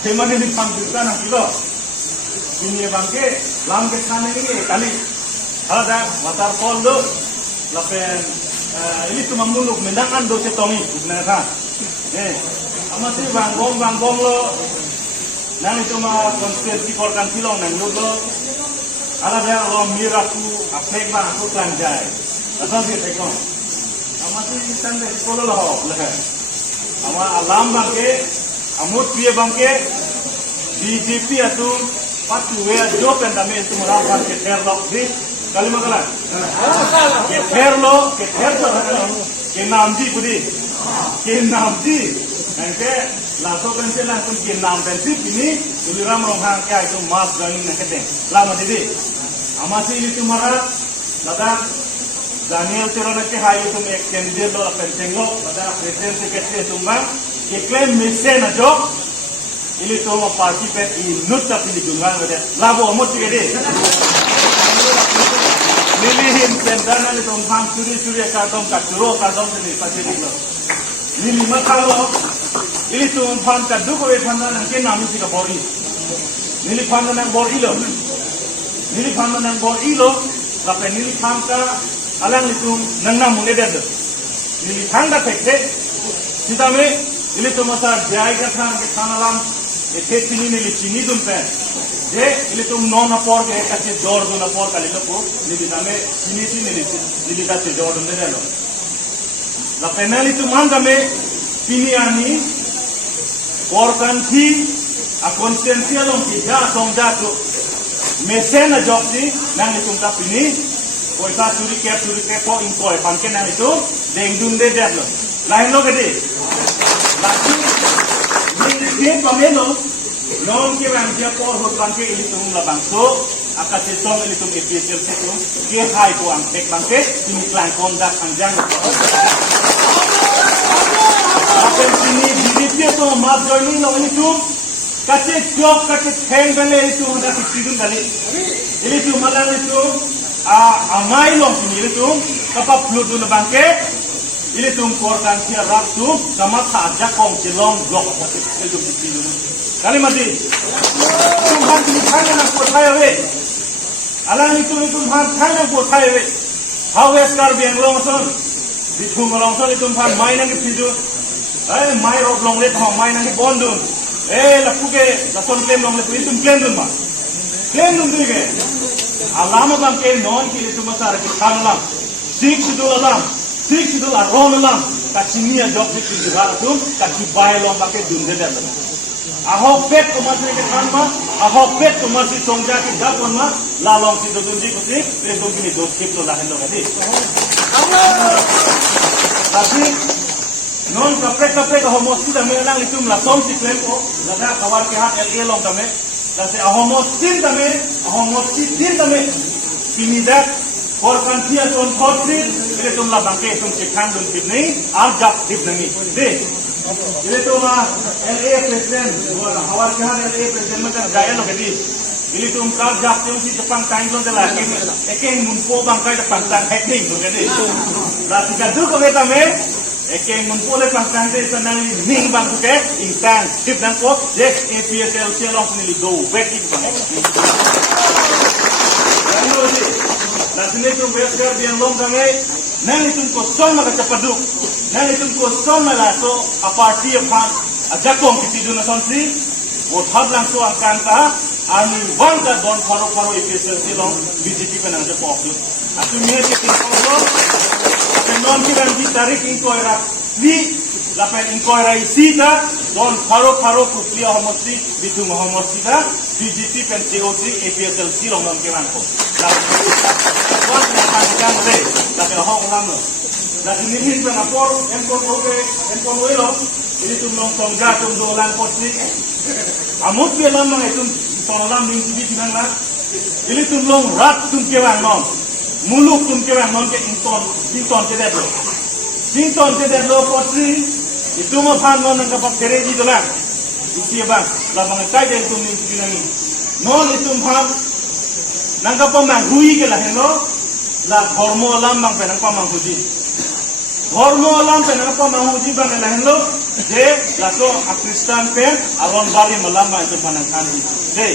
Teman ini pamjurkan nak kilo. Ini bangke, lam ke sana ini kali. Ada watar koldo, lapen ini cuma muluk mendangan dosa tongi, benar kan? Amati banggong lo, nang itu mah konspirasi korban kilo nang lo. Ada yang lo miraku, apek bang aku kelanjai. Asal dia tekong. Amati sana sekolah lo, leh. Ama alam bangke, amut piye bangke, BJP itu patu wea jopen dame itu merapat ke terlok di kali makalah. Ke terlok, ke namji budi, ke namji. Nanti langsung kan langsung ke nam pensi ini dulu ram orang kaya itu mas ganing nak kedeng. Lama jadi, amasi itu marah, datang Daniel Tirona ke hayu itu mek candidate lo penting lo, datang presiden sekretari tumbang, iklim mesin aja. Ini semua parti pet inut tapi di dungan ada. Labo amut juga deh. Nilihin tendana ni tumpang curi karton kacuro sini pasti di lo. Nili makalo. Ini tumpang kadu kau ethana nanti nami sih kabori. Nili panda nang bori lo. Nili panda nang bori lo. Tapi nili panda alang itu nang namun ada tu. Nili panda pekhe. Kita me ini tu masa jaya kata ke kanalam. Ete sini ni sini dumpen. Je ini tu non apor ke kasih jor dun apor kali lo ko. Ni name sini ni kasih jor dun deh lo. La penal itu man kami pini ani korban thi a konsensia long kita songja tu mesen a job si nang itu tak pini. Poisa suri ke po impoi panken nang itu dengdun deh lo. Lain lo gede. Lagi dia pameno non ke ranjia por hot bangke ini tum la bangso akat setong ini tum EPSL setum ke hai ko ang tek bangke ini plan kondak panjang apa sini BJP to mas joining lo ini tum kace job kace theng bele itu udah sidun kali ini tum malang itu amai long sini itu kapap flutu la bangke ini tum korban sia raktu kamat saja kong jelong blok itu sidun kali mati Tuhan Tuhan yang kuasai we alang itu Tuhan Tuhan yang kuasai we hawe skar biang longson di thung longson itu Tuhan main yang itu main rob long let hong main yang bondun laku ke lason claim long let itu claim dun ma claim dun tu ke alama bang ke non ki itu masar ke kanalam sik sidul aron lang kasinia job di digar tu kasi bay long pakai dun de ahok pet masih ke tanma ahok pet masih songja ke japon ma lalong si dodunji kuti itu gini dos kip to lahen lo gadi tapi non kapre ke homosti da menang itu lasom si claim ko lada kawar ke hat LA long kame dase homosti din dame pinidak korban dia ton khotri ile tumla bangke tum sikhan dun tibni ar jap tibni de ile tuma LA president wala hawar ke LA president makan gaya lo gadi ile tum kar jap tum si Jepang time lo de la ekeng munpo bangkai de pantang hacking lo gadi la sikadu ko beta me ekeng munpo le pantang de sanang ning bang ke insan tip dan ko je APSL selong ni do wetik bang Nasini tu biar dia long dangai, nang itu kosong nak cepaduk, nang itu kosong nak laso, aparti apa, ajakong kita dulu nasonsi, bothab langsung akan ta, ani bangga don paro EPSL silong BJP penang je pokok. Aku ni kita pokok, non kita di tarik inkoira, ni lapen inkoira isita, don paro kuplia homosi, bitu homosi dah, BJP pen CO3 EPSL silong non kita ko. Kau nak jangan deh, tapi orang lama. Dan ini pun apor, empor lo, ini tu nongkrong jatuh dolan posting. Amut dia lama itu soalan minggu di mana lah. Ini tu long rat tu kewang non, muluk tu kewang non ke Sinton tidak lo posting. Itu mah pan non yang dapat tereji tu lah. Isi bang, labang kaji itu minggu di mana. Non itu pan. Nangka pamang hui ke lah hello la hormo alam bang penang pamang huji hormo alam penang pamang huji bang lah hello je laso Kristen pen aron bali malama itu panangkan je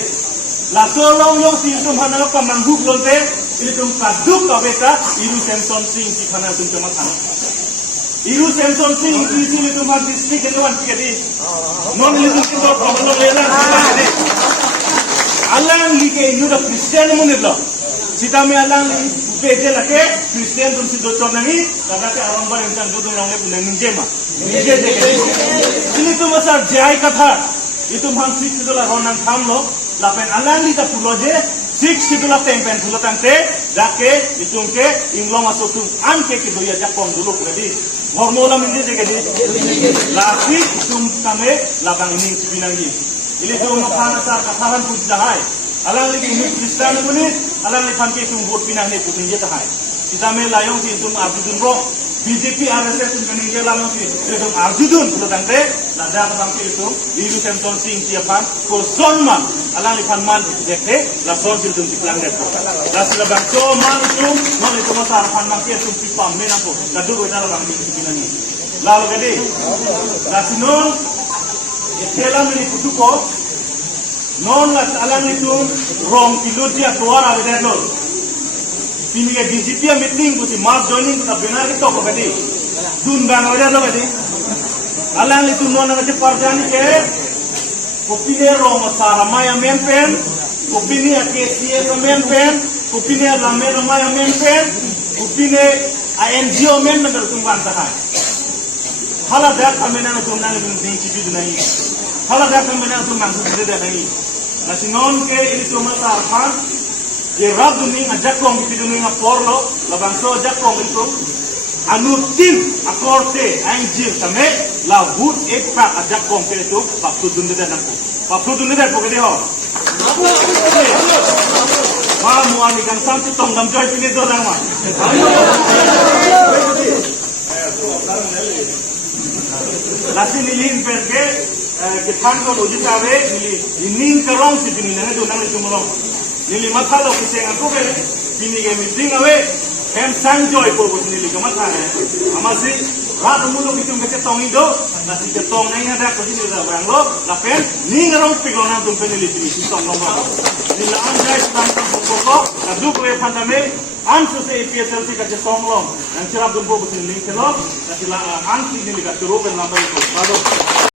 laso long long si itu mana pamanghuk lonte itu kaduk kabeta iru Samson sing si kana tum tematan iru Samson sing di itu mah distrik ini wan pikadi non itu kita problem lelan pikadi alang like iru da Kristen munidlo sita me alang beje lake Kristen tum si docor nangi kadake aron bar entan do nongle puning jema nije je ini tu masa jai katha itu man sik sidula ronan thamlo lapen alang li ta pulo je sik sidula tempen pulo tante dake itungke inglong asotu anke ke doya jakong dulu kedi hormola minje je kedi lasi itum kame labang ini sibinangi ili tu no khana sar kathahan pun jahai alang li ini Kristen muni alang li phanke tum bot pinang ne puning je tahai kita me layong si tum abdun ro BJP RSS tunjukkan jalan nanti itu arjudun sudah tante lada bangke itu iru Samson sing tiapan kosonman alang lipan man dekhe la son itu diklang dek la sila bangko man itu non itu masa harapan bangke itu pipam menako ladu kita bang di sini lalu gede la sinon telam ini kutuko non la alang itu rong kilo dia keluar ada dol ini ke BJP meeting kusi mass joining kita benar kita kok tadi dun bang aja lo tadi alang itu nona macam parjani ke kopi ne rong saramaya mempen kopi ne KCS mempen kopi ne lame ramaya mempen kopi ne NGO mempen tertumban tahai hala dak kamena tu nang ding cipi dunai hala dak kamena tu mang sudah dah ini nasi non ke itu masa arfan ye rab duning ajakong itu duning aporlo labangso ajakong itu anutin akorte anjil same la hut ek pak ajakong ke itu paptu dunde nampu paptu dunde pokok ho ma muani kan sampai tong dam joy pilih dorang ma lasi nilin perke ketan ko ujitawe nilin karong si nilin itu nang itu mulong nili matalo kise ngako ke bini ke meeting awe em sanjoy po ko nili ko matha amasi rat mulo bitum ke tong indo nasi ke tong nai ada ko nili da banglo la pen ni ngarong piglona tum pen nili ti tong nomba nila anjay tan ko ko adu ko e pandame anso se PSLC ka je tong long nan sirap dum po ko nili ke lo nasi la ansi nili ka turu pen number ko